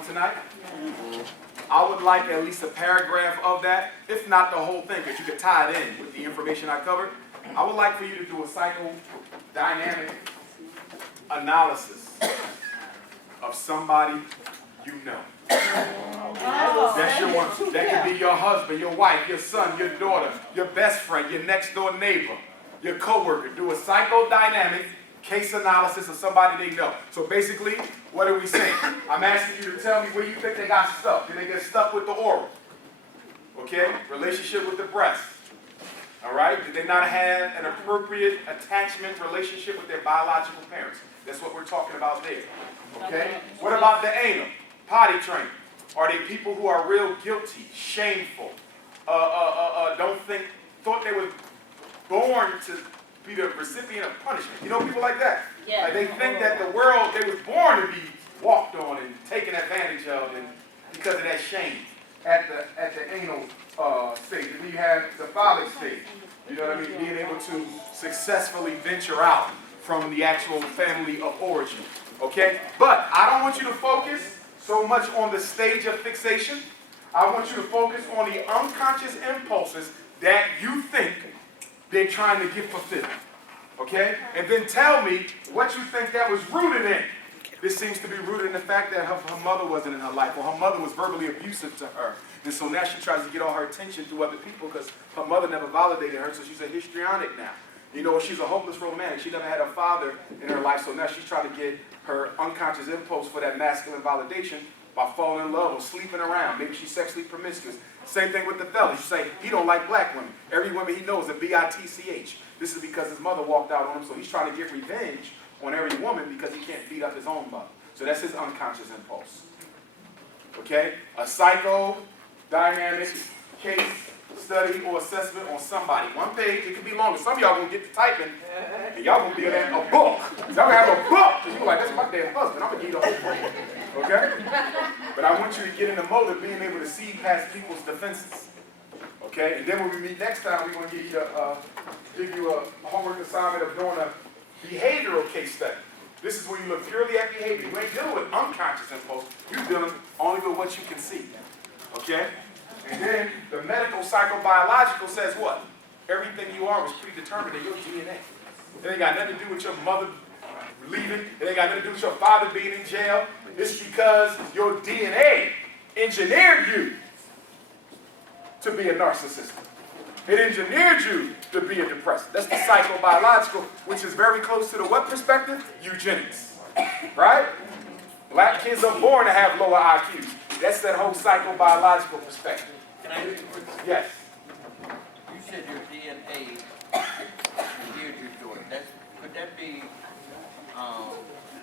on tonight? I would like at least a paragraph of that, if not the whole thing, because you could tie it in with the information I covered. I would like for you to do a psychodynamic analysis of somebody you know. That's your one. That could be your husband, your wife, your son, your daughter, your best friend, your next door neighbor, your coworker. Do a psychodynamic case analysis of somebody they know. So basically, what are we saying? I'm asking you to tell me where you think they got stuck. Did they get stuck with the oral? Okay? Relationship with the breast. All right? Did they not have an appropriate attachment relationship with their biological parents? That's what we're talking about there. Okay? What about the anal? Potty training. Are they people who are real guilty, shameful, thought they were born to be the recipient of punishment? You know people like that? Yeah. Like they think that the world, they was born to be walked on and taken advantage of, and because of that shame at the anal stage. And then you have the phallic stage. You know what I mean? Being able to successfully venture out from the actual family of origin. Okay? But I don't want you to focus so much on the stage of fixation. I want you to focus on the unconscious impulses that you think they're trying to get fulfilled. Okay? And then tell me what you think that was rooted in. This seems to be rooted in the fact that her mother wasn't in her life, or her mother was verbally abusive to her. And so now she tries to get all her attention through other people because her mother never validated her, so she's a histrionic now. You know, she's a hopeless romantic. She never had a father in her life, so now she's trying to get her unconscious impulse for that masculine validation by falling in love or sleeping around. Maybe she's sexually promiscuous. Same thing with the fellas. You say, he don't like black women. Every woman he knows is a B-I-T-C-H. This is because his mother walked out on him, so he's trying to get revenge on every woman because he can't beat up his own mother. So that's his unconscious impulse. Okay? A psychodynamic case study or assessment on somebody. One page, it could be longer. Some of y'all gonna get to typing, and y'all gonna be in a book. Y'all gonna have a book. And you're like, that's my damn husband. I'm gonna give you the whole book. Okay? But I want you to get in the mode of being able to see past people's defenses. Okay? And then when we meet next time, we're gonna give you a homework assignment of doing a behavioral case study. This is where you look purely at behavior. You ain't dealing with unconscious impulse. You're dealing only with what you can see. Okay? And then the medical psychobiological says what? Everything you are was predetermined in your DNA. It ain't got nothing to do with your mother leaving. It ain't got nothing to do with your father being in jail. It's because your DNA engineered you to be a narcissist. It engineered you to be a depressant. That's the psychobiological, which is very close to the what perspective? Eugenics. Right? Black kids are born to have lower IQs. That's that whole psychobiological perspective. Can I ask you a question? Yes. You said your DNA geared you to it. Could that be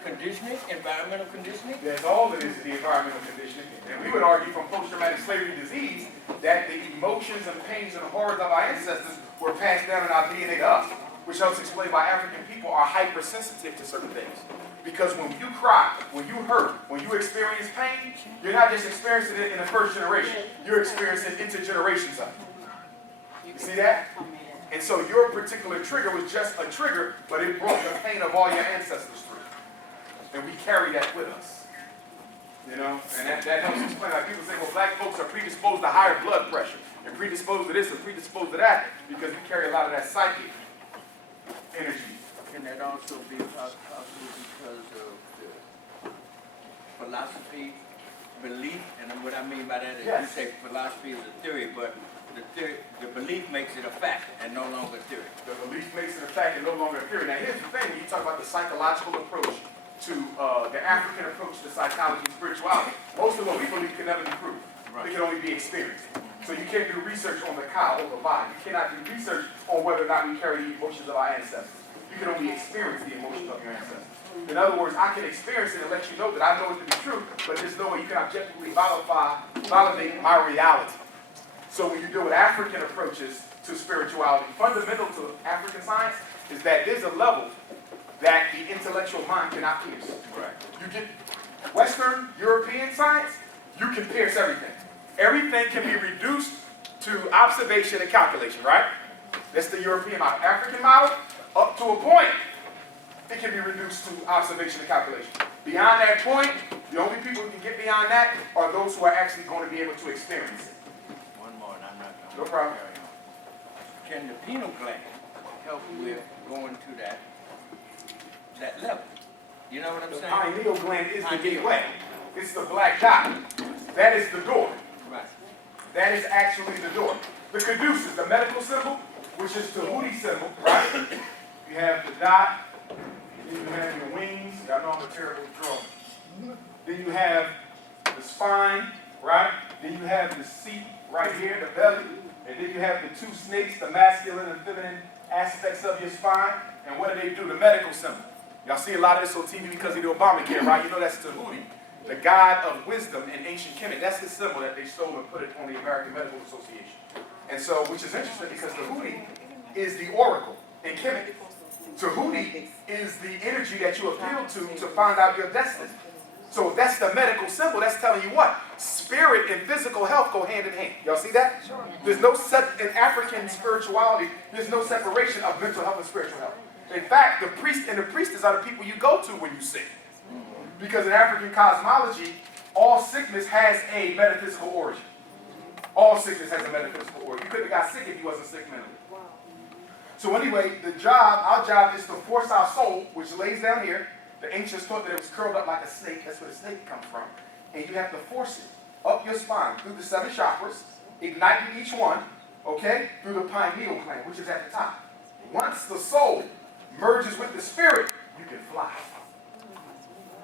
conditioning, environmental conditioning? That's all it is the environmental conditioning. And we would argue from post-traumatic slavery disease that the emotions and pains and horrors of our ancestors were passed down in our DNA to us, which helps explain why African people are hypersensitive to certain things. Because when you cry, when you hurt, when you experience pain, you're not just experiencing it in the first generation, you're experiencing intergenerations of it. You see that? And so your particular trigger was just a trigger, but it brought the pain of all your ancestors through. And we carry that with us. You know? And that helps explain. Like people say, well, black folks are predisposed to higher blood pressure, and predisposed to this, and predisposed to that, because we carry a lot of that psychic energy. Can that also be possible because of the philosophy, belief? And what I mean by that is Yes. You say philosophy is a theory, but the belief makes it a fact and no longer a theory. The belief makes it a fact and no longer a theory. Now here's the thing, when you talk about the psychological approach to the African approach to psychology and spirituality, most of what we believe can never be proved. It can only be experienced. So you can't do research on the cow or the body. You cannot do research on whether or not we carry the emotions of our ancestors. You can only experience the emotions of your ancestors. In other words, I can experience it and let you know that I know it to be true, but there's no way you can objectively validate my reality. So when you deal with African approaches to spirituality, fundamental to African science is that there's a level that the intellectual mind cannot pierce. Right. You get Western European science, you can pierce everything. Everything can be reduced to observation and calculation, right? That's the European model. African model, up to a point, it can be reduced to observation and calculation. Beyond that point, the only people who can get beyond that are those who are actually going to be able to experience it. One more, and I'm not going to No problem. carry on. Can the pineal gland help with going to that level? You know what I'm The saying? pineal gland is the Pineal. gateway. It's the black dot. That is the door. Right. That is actually the door. The caduceus, the medical symbol, which is the Hootie symbol, right? You have the dot, then you have your wings. Y'all know I'm a terrible drawer. Then you have the spine, right? Then you have the seat right here, the belly. And then you have the two snakes, the masculine and feminine aspects of your spine. And what do? The medical symbol. Y'all see a lot of this on TV because of the Obamacare, right? You know that's Tahuti, the god of wisdom in ancient Kemet. That's the symbol that they stole and put it on the American Medical Association. And so, which is interesting because Tahuti is the oracle in Kemet. Tahuti is the energy that you appeal to find out your destiny. So that's the medical symbol. That's telling you what? Spirit and physical health go hand in hand. Y'all see that? There's no in African spirituality, there's no separation of mental health and spiritual health. In fact, the priest and the priestess are the people you go to when you sick. Because in African cosmology, all sickness has a metaphysical origin. All sickness has a metaphysical origin. You couldn't have got sick if you wasn't sick mentally. So anyway, our job is to force our soul, which lays down here. The ancients thought that it was curled up like a snake. That's where the snake comes from. And you have to force it up your spine through the 7 chakras, igniting each one, okay, through the pineal gland, which is at the top. Once the soul merges with the spirit, you can fly.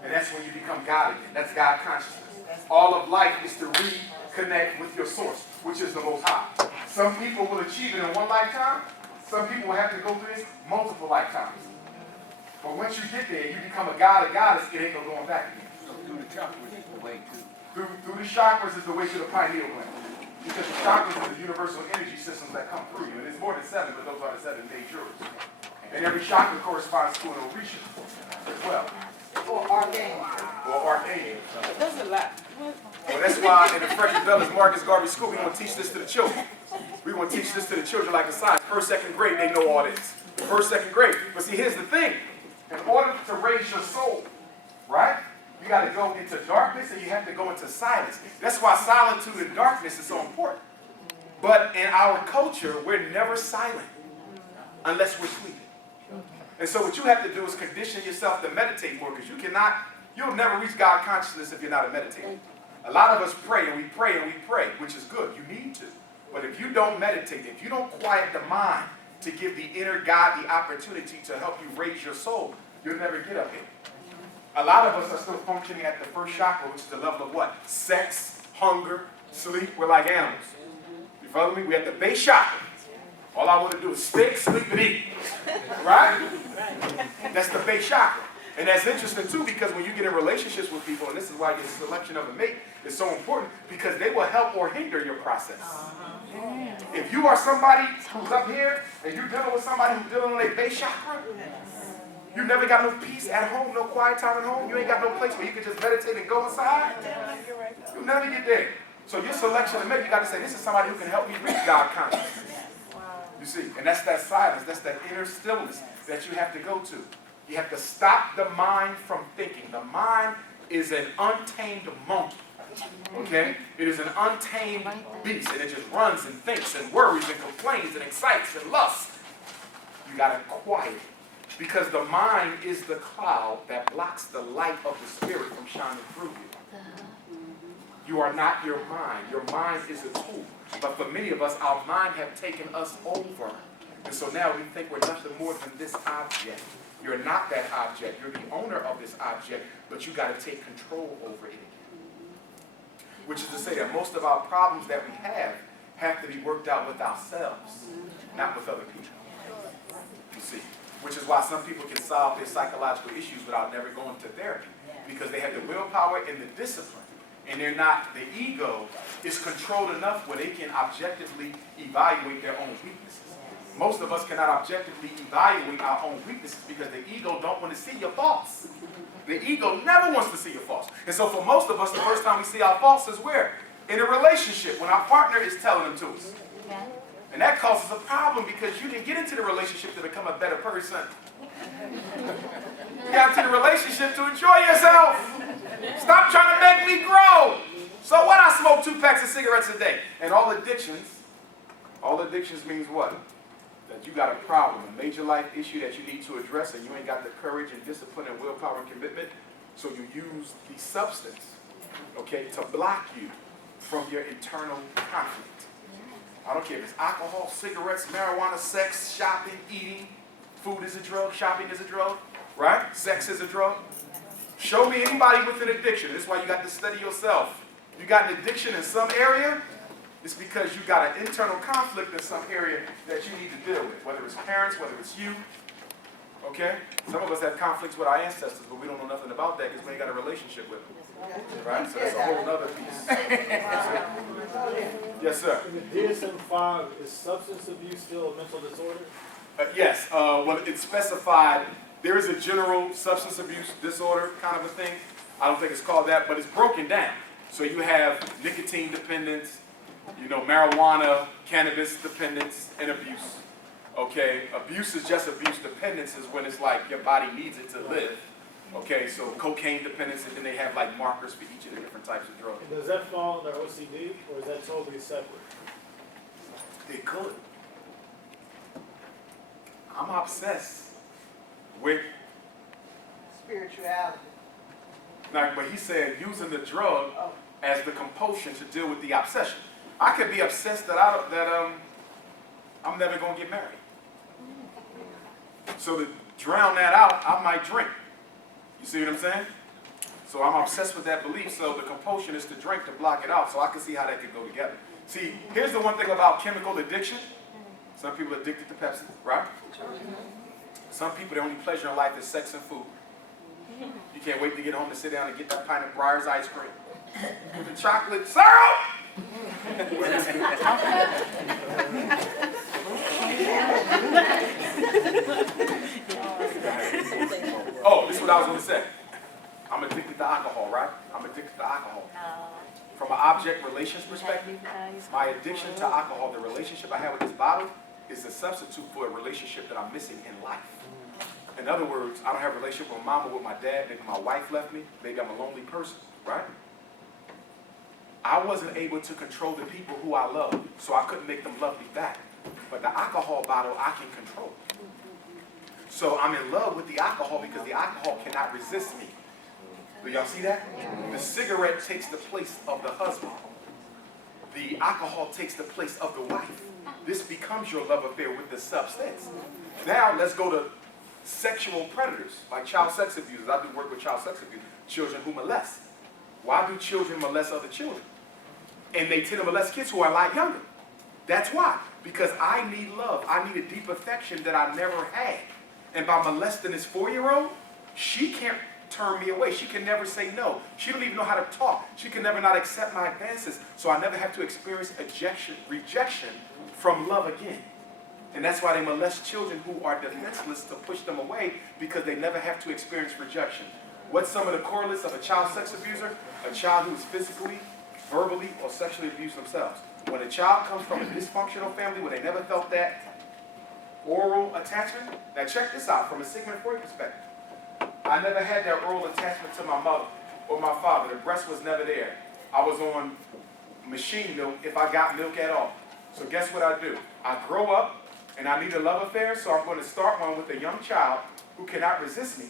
And that's when you become God again. That's God consciousness. All of life is to reconnect with your source, which is the Most High. Some people will achieve it in one lifetime. Some people will have to go through this multiple lifetimes. But once you get there, you become a god, a goddess, it ain't no going back again. So through the chakras is the way to. Through the chakras is the way to the pineal gland. Because the chakras are the universal energy systems that come through you. And there's more than 7, but those are the 7 major. And every chakra corresponds to an orisha as well. Or archangel. Or archangel. That's a lot. Well, that's why in the Frederick Douglass Marcus Garvey School, we want to teach this to the children. We want to teach this to the children like a science. First, second grade, they know all this. First, second grade. But see, here's the thing. In order to raise your soul, right, you got to go into darkness and you have to go into silence. That's why solitude and darkness is so important. But in our culture, we're never silent unless we're sleeping. And so what you have to do is condition yourself to meditate more, because you'll never reach God consciousness if you're not a meditator. A lot of us pray and we pray and we pray, which is good. You need to. But if you don't meditate, if you don't quiet the mind to give the inner God the opportunity to help you raise your soul, you'll never get up here. A lot of us are still functioning at the first chakra, which is the level of what? Sex, hunger, sleep. We're like animals. You follow me? We're at the base chakra. All I want to do is stick, sleep, and eat. Right? That's the base chakra. And that's interesting too, because when you get in relationships with people, and this is why your selection of a mate is so important, because they will help or hinder your process. If you are somebody who's up here, and you're dealing with somebody who's dealing with a base chakra, you never got no peace at home, no quiet time at home, you ain't got no place where you can just meditate and go inside, you'll never get there. So your selection of mate, you got to say, this is somebody who can help me reach God consciousness. You see, and that's that silence, that's that inner stillness that you have to go to. You have to stop the mind from thinking. The mind is an untamed monkey. Okay? It is an untamed beast, and it just runs and thinks and worries and complains and excites and lusts. You got to quiet it, because the mind is the cloud that blocks the light of the spirit from shining through you. You are not your mind. Your mind is a tool. But for many of us, our mind have taken us over. And so now we think we're nothing more than this object. You're not that object. You're the owner of this object, but you got to take control over it again. Which is to say that most of our problems that we have to be worked out with ourselves, not with other people. You see, which is why some people can solve their psychological issues without never going to therapy, because they have the willpower and the discipline. And they're not, the ego is controlled enough where they can objectively evaluate their own weaknesses. Most of us cannot objectively evaluate our own weaknesses because the ego don't want to see your faults. The ego never wants to see your faults. And so for most of us, the first time we see our faults is where? In a relationship, when our partner is telling them to us. And that causes a problem, because you can get into the relationship to become a better person. You got into the relationship to enjoy yourself. Stop trying to make me grow. So what? I smoke 2 packs of cigarettes a day. And all addictions means what? That you got a problem, a major life issue that you need to address, and you ain't got the courage and discipline and willpower and commitment. So you use the substance, okay, to block you from your internal conflict. I don't care if it's alcohol, cigarettes, marijuana, sex, shopping, eating. Food is a drug, shopping is a drug, right? Sex is a drug. Show me anybody with an addiction. This is why you got to study yourself. You got an addiction in some area, it's because you got an internal conflict in some area that you need to deal with, whether it's parents, whether it's you. Okay? Some of us have conflicts with our ancestors, but we don't know nothing about that because we ain't got a relationship with them. Right? So that's a whole other piece. Yes, sir. In the DSM-5, is substance abuse still a mental disorder? Yes. Well, it's specified. There is a general substance abuse disorder kind of a thing. I don't think it's called that, but it's broken down. So you have nicotine dependence, marijuana, cannabis dependence, and abuse. Okay, abuse is just abuse. Dependence is when it's like your body needs it to live. Okay, so cocaine dependence, and then they have like markers for each of the different types of drugs. And does that fall under OCD, or is that totally separate? It could. I'm obsessed with, Spirituality. but he said using the drug as the compulsion to deal with the obsession. I could be obsessed that I'm never gonna get married. So to drown that out, I might drink. You see what I'm saying? So I'm obsessed with that belief, so the compulsion is to drink to block it out, so I can see how that could go together. See, here's the one thing about chemical addiction. Some people are addicted to Pepsi, right? Some people, their only pleasure in life is sex and food. You can't wait to get home to sit down and get that pint of Breyer's ice cream. With the chocolate syrup! Oh, this is what I was going to say. I'm addicted to alcohol, right? I'm addicted to alcohol. From an object relations perspective, my addiction to alcohol, the relationship I have with this bottle, is a substitute for a relationship that I'm missing in life. In other words, I don't have a relationship with my mom or with my dad. Maybe my wife left me. Maybe I'm a lonely person, right? I wasn't able to control the people who I love, so I couldn't make them love me back. But the alcohol bottle, I can control. So I'm in love with the alcohol because the alcohol cannot resist me. Do y'all see that? The cigarette takes the place of the husband. The alcohol takes the place of the wife. This becomes your love affair with the substance. Now let's go to sexual predators, like child sex abusers. I do work with child sex abusers, children who molest. Why do children molest other children? And they tend to molest kids who are a lot younger. That's why. Because I need love. I need a deep affection that I never had. And by molesting this 4-year-old, she can't turn me away. She can never say no. She don't even know how to talk. She can never not accept my advances. So I never have to experience rejection from love again. And that's why they molest children who are defenseless to push them away, because they never have to experience rejection. What's some of the correlates of a child sex abuser? A child who is physically, verbally, or sexually abused themselves. When a child comes from a dysfunctional family where they never felt that oral attachment, now check this out from a Sigmund Freud perspective. I never had that oral attachment to my mother or my father. The breast was never there. I was on machine milk if I got milk at all. So guess what I do? I grow up and I need a love affair, so I'm going to start one with a young child who cannot resist me,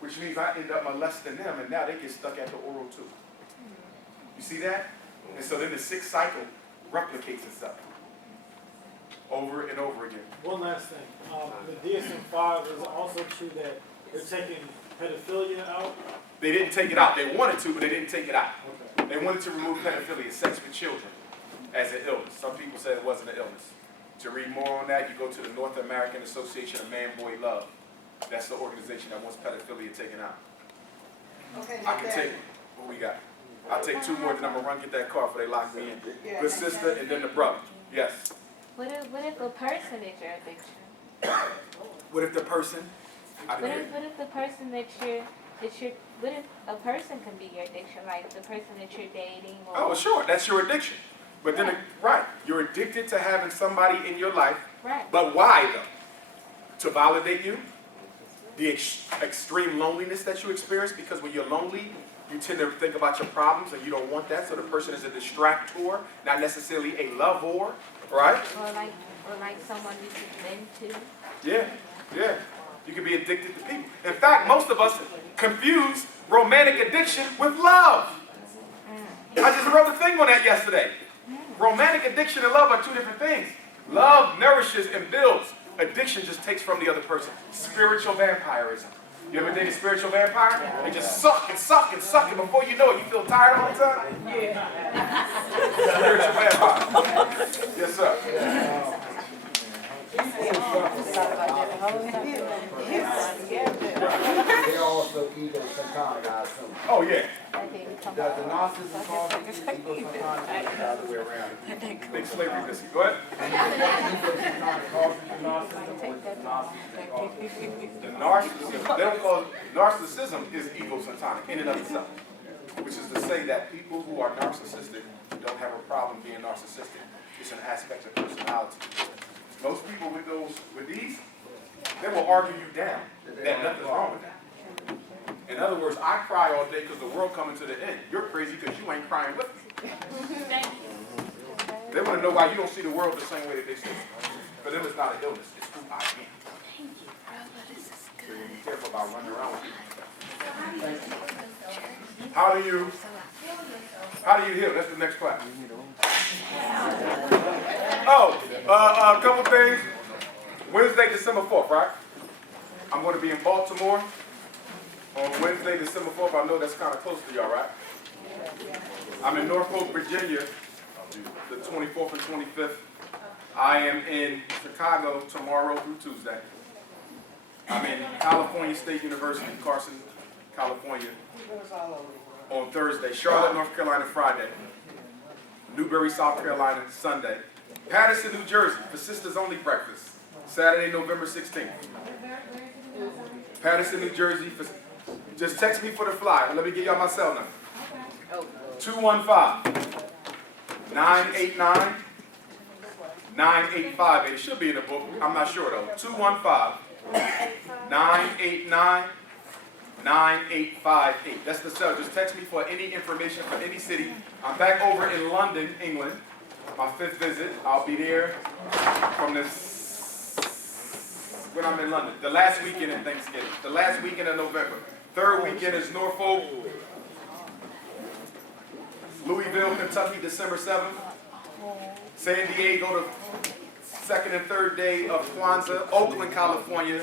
which means I end up molesting them, and now they get stuck at the oral too. You see that? And so then the 6th cycle replicates itself over and over again. One last thing. The DSM-5, is it also true that they're taking pedophilia out? They didn't take it out. They wanted to, but they didn't take it out. Okay. They wanted to remove pedophilia, sex with children, as an illness. Some people said it wasn't an illness. To read more on that, you go to the North American Association of Man-Boy Love. That's the organization that wants pedophilia taken out. Okay, I can take, what we got? I'll take 2 more, then I'm going to run get that car before they lock me in. Good sister, and then the brother. Yes. What if a person is your addiction? What if the person, I didn't hear you. What if the person what if a person can be your addiction, like the person that you're dating? Or Oh, sure, that's your addiction. But then, right, you're addicted to having somebody in your life. Right. But why, though? To validate you? the extreme loneliness that you experience, because when you're lonely, you tend to think about your problems and you don't want that, so the person is a distractor, not necessarily a lover, right? Or like someone you can vent to. Yeah, yeah. You can be addicted to people. In fact, most of us confuse romantic addiction with love. I just wrote a thing on that yesterday. Romantic addiction and love are two different things. Love nourishes and builds. Addiction just takes from the other person. Spiritual vampirism. You ever dated a spiritual vampire? They just suck and suck and suck, and before you know it, you feel tired all the time? Yeah. Spiritual vampire. Yes, sir. They're also egocentric, I assume. Oh, yeah. Does the narcissism cause egocentric? The other way around. Big slavery biscuit. Go ahead. Egocentric causes the narcissism, or is the narcissism that causes it? The narcissism, they don't call it, narcissism is egocentric in and of itself. Which is to say that people who are narcissistic don't have a problem being narcissistic. It's an aspect of personality. Most people with these, they will argue you down that nothing's wrong with that. In other words, I cry all day because the world coming to the end. You're crazy because you ain't crying with me. They want to know why you don't see the world the same way that they see it. For them, it's not an illness. It's who I am. So you be careful about running around with people. How do you heal? That's the next class. Oh, a couple things. Wednesday, December 4th, right? I'm going to be in Baltimore on Wednesday, December 4th. I know that's kind of close to y'all, right? I'm in Norfolk, Virginia, the 24th and 25th. I am in Chicago tomorrow through Tuesday. I'm in California State University, Carson, California, on Thursday. Charlotte, North Carolina, Friday. Newberry, South Carolina, Sunday. Patterson, New Jersey, for Sisters Only Breakfast, Saturday, November 16th. Patterson, New Jersey, just text me for the flyer. Let me give y'all my cell number. 215-989-9858. It should be in the book. I'm not sure though. 215-989-9858. That's the cell. Just text me for any information for any city. I'm back over in London, England. My 5th visit. I'll be there from when I'm in London. The last weekend in Thanksgiving. The last weekend of November. 3rd weekend is Norfolk, Louisville, Kentucky, December 7th. San Diego, the 2nd and 3rd day of Kwanzaa. Oakland, California,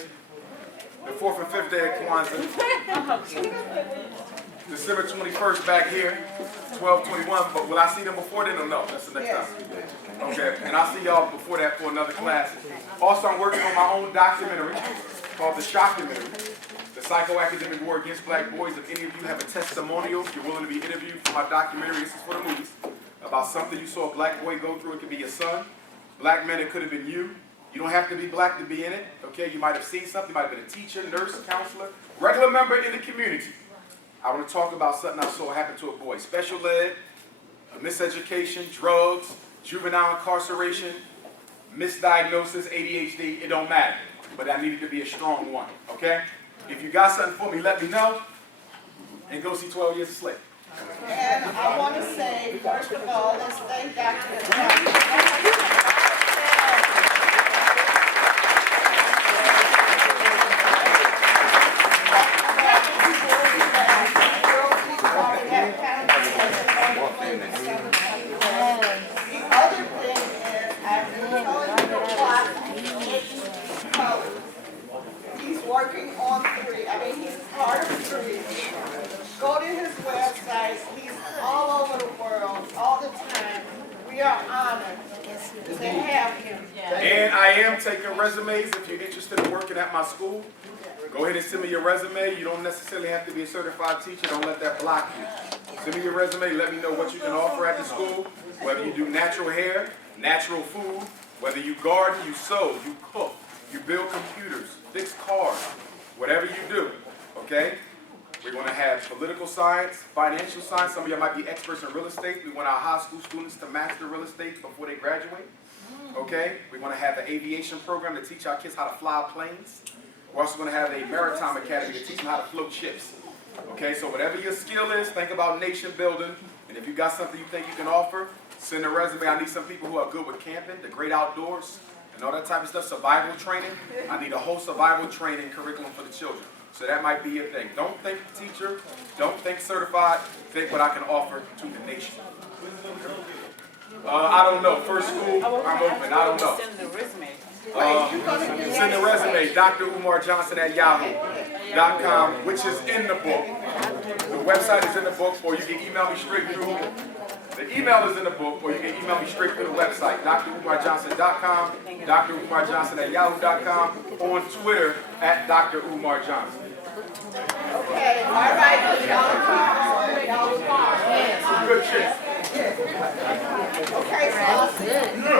the 4th and 5th day of Kwanzaa. December 21st back here, 12/21. But will I see them before then or no? That's the next time. Okay, and I'll see y'all before that for another class. Also, I'm working on my own documentary called The Shockumentary, the Psychoacademic War Against Black Boys. If any of you have a testimonial, if you're willing to be interviewed for my documentary, this is for the movies, about something you saw a black boy go through. It could be your son. Black men, it could have been you. You don't have to be black to be in it. Okay, you might have seen something. You might have been a teacher, nurse, counselor, regular member in the community. I want to talk about something I saw happen to a boy. Special ed, miseducation, drugs, juvenile incarceration, misdiagnosis, ADHD, it don't matter. But I needed to be a strong one, okay? If you got something for me, let me know. And go see 12 Years a Slave. And I want to say, first of all, let's thank Dr. He's working on 3. I mean, he's part of 3. Go to his website. He's all over the world, all the time. We are honored to have him. And I am taking resumes. If you're interested in working at my school, go ahead and send me your resume. You don't necessarily have to be a certified teacher. Don't let that block you. Send me your resume. Let me know what you can offer at the school. Whether you do natural hair, natural food, whether you garden, you sew, you cook, you build computers, fix cars, whatever you do, okay? We're going to have political science, financial science. Some of you might be experts in real estate. We want our high school students to master real estate before they graduate, okay? We're going to have an aviation program to teach our kids how to fly planes. We're also going to have a maritime academy to teach them how to float ships. Okay, so whatever your skill is, think about nation building. And if you got something you think you can offer, send a resume. I need some people who are good with camping, the great outdoors, and all that type of stuff, survival training. I need a whole survival training curriculum for the children. So that might be your thing. Don't think teacher, don't think certified, think what I can offer to the nation. I don't know. First school, I'm open. I don't know. Send the resume. Send the resume, Dr. Umar Johnson at yahoo.com, which is in the book. The website is in the book, or you can email me straight through. The email is in the book, or you can email me straight through the website, drumarjohnson.com, Dr. Umar Johnson at yahoo.com, on Twitter at Dr. Umar Johnson. Okay, all right, y'all keep going. Good shit. Okay, so